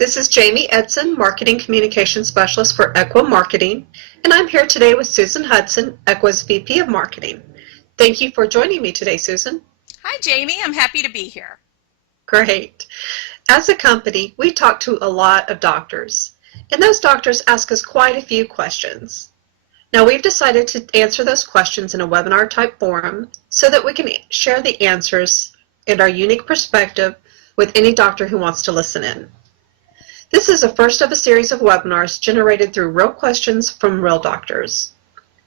This is Jamie Edson, Marketing Communication Specialist for Equa Marketing, and I'm here today with Susan Hudson, Equa's VP of Marketing. Thank you for joining me today, Susan. Hi, Jamie. I'm happy to be here. Great. As a company, we talk to a lot of doctors, and those doctors ask us quite a few questions. Now, we've decided to answer those questions in a webinar-type forum so that we can share the answers and our unique perspective with any doctor who wants to listen in. This is the first of a series of webinars generated through real questions from real doctors.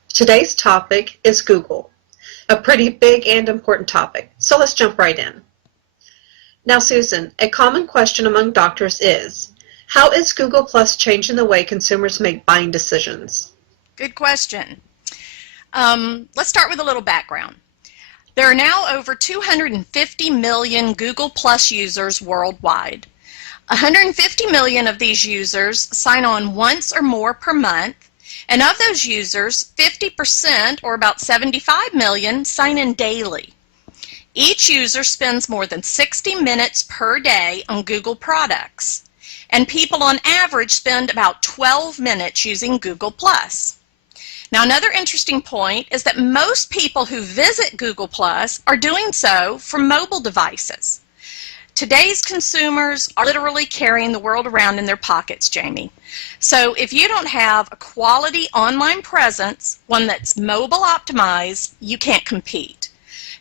Today's topic is Google, a pretty big and important topic, so let's jump right in. Now, Susan, a common question among doctors is, how is Google Plus changing the way consumers make buying decisions? Good question. Let's start with a little background. There are now over 250 million Google Plus users worldwide. 150 million of these users sign on once or more per month, and of those users, 50%, or about 75 million, sign in daily. Each user spends more than 60 minutes per day on Google products, and people on average spend about 12 minutes using Google Plus. Now, another interesting point is that most people who visit Google Plus are doing so from mobile devices. Today's consumers are literally carrying the world around in their pockets, Jamie. So if you don't have a quality online presence, one that's mobile optimized, you can't compete.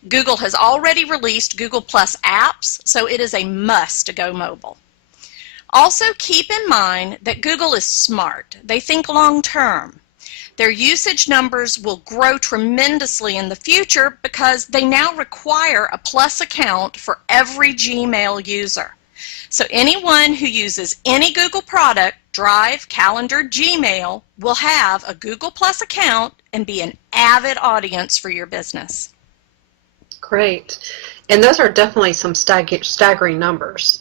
Google has already released Google Plus apps, so it is a must to go mobile. Also, keep in mind that Google is smart. They think long term. Their usage numbers will grow tremendously in the future because they now require a Plus account for every Gmail user. So anyone who uses any Google product, Drive, Calendar, Gmail, will have a Google Plus account and be an avid audience for your business. Great. And those are definitely some staggering numbers.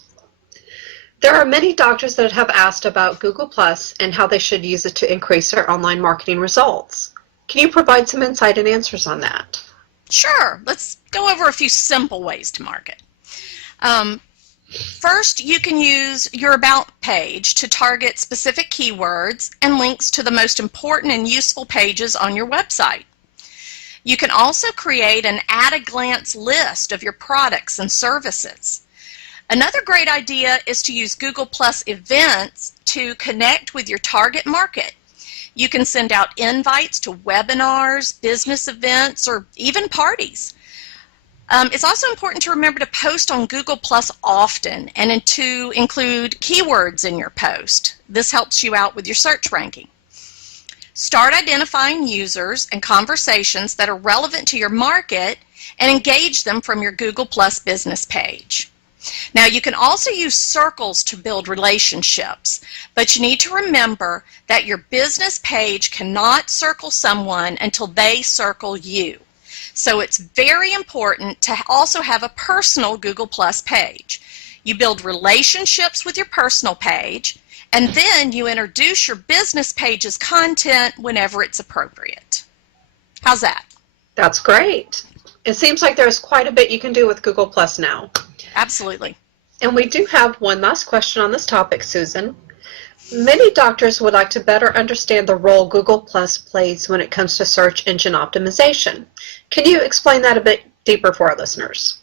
There are many doctors that have asked about Google Plus and how they should use it to increase their online marketing results. Can you provide some insight and answers on that? Sure. Let's go over a few simple ways to market. First, you can use your About page to target specific keywords and links to the most important and useful pages on your website. You can also create an at-a-glance list of your products and services. Another great idea is to use Google Plus events to connect with your target market. You can send out invites to webinars, business events, or even parties. It's also important to remember to post on Google Plus often and to include keywords in your post. This helps you out with your search ranking. Start identifying users and conversations that are relevant to your market and engage them from your Google Plus business page. Now, you can also use circles to build relationships, but you need to remember that your business page cannot circle someone until they circle you. So it's very important to also have a personal Google Plus page. You build relationships with your personal page, and then you introduce your business page's content whenever it's appropriate. How's that? That's great. It seems like there's quite a bit you can do with Google Plus now. Absolutely. And we do have one last question on this topic, Susan. Many doctors would like to better understand the role Google Plus plays when it comes to search engine optimization. Can you explain that a bit deeper for our listeners?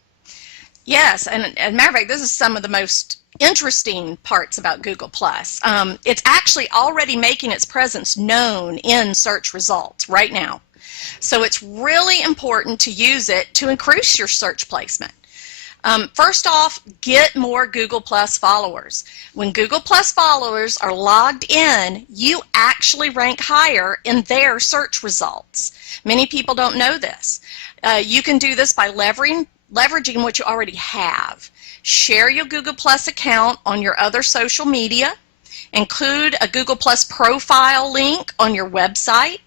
Yes, and as a matter of fact, this is some of the most interesting parts about Google Plus. It's actually already making its presence known in search results right now. So it's really important to use it to increase your search placement. First off, get more Google Plus followers. When Google Plus followers are logged in, you actually rank higher in their search results. Many people don't know this. You can do this by leveraging what you already have. Share your Google Plus account on your other social media. Include a Google Plus profile link on your website.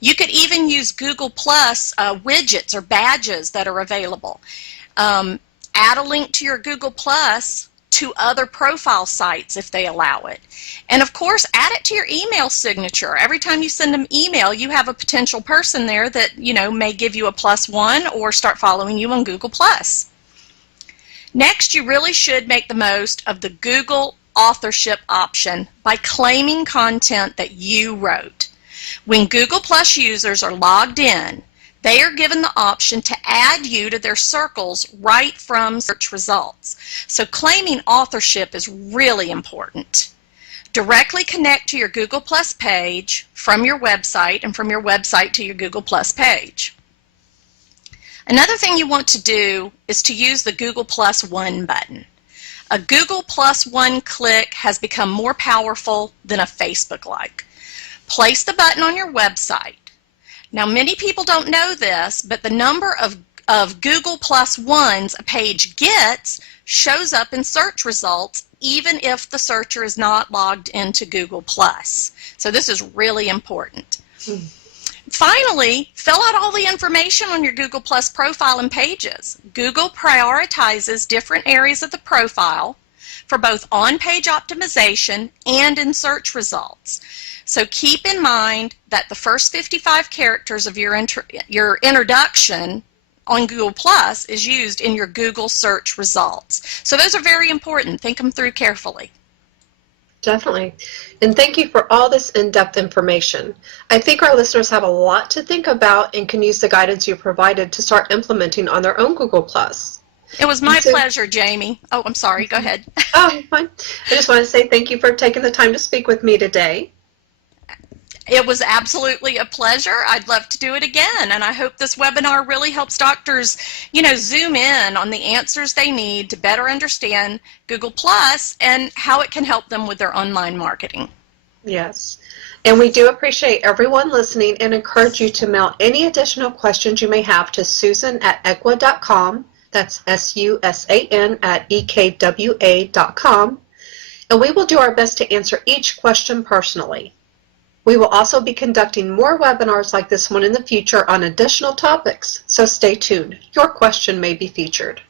You could even use Google Plus widgets or badges that are available. Add a link to your Google Plus to other profile sites if they allow it. And of course, add it to your email signature. Every time you send them email, you have a potential person there that, may give you a +1 or start following you on Google Plus. Next, you really should make the most of the Google authorship option by claiming content that you wrote. When Google Plus users are logged in, they are given the option to add you to their circles right from search results. So claiming authorship is really important. Directly connect to your Google Plus page from your website and from your website to your Google Plus page. Another thing you want to do is to use the Google Plus One button. A Google Plus One click has become more powerful than a Facebook like. Place the button on your website. Now, many people don't know this, but the number of Google Plus Ones a page gets shows up in search results even if the searcher is not logged into Google Plus. So this is really important. Finally, fill out all the information on your Google Plus profile and pages. Google prioritizes different areas of the profile for both on-page optimization and in search results. So keep in mind that the first 55 characters of your introduction on Google Plus is used in your Google search results. So those are very important. Think them through carefully. Definitely. And thank you for all this in-depth information. I think our listeners have a lot to think about and can use the guidance you provided to start implementing on their own Google Plus. It was my pleasure, Jamie. Oh, I'm sorry. Go ahead. Oh, fine. I just want to say thank you for taking the time to speak with me today. It was absolutely a pleasure. I'd love to do it again, and I hope this webinar really helps doctors, zoom in on the answers they need to better understand Google Plus and how it can help them with their online marketing. Yes, and we do appreciate everyone listening and encourage you to mail any additional questions you may have to Susan@ekwa.com. That's SUSAN@EKWA.com, and we will do our best to answer each question personally. We will also be conducting more webinars like this one in the future on additional topics, so stay tuned. Your question may be featured.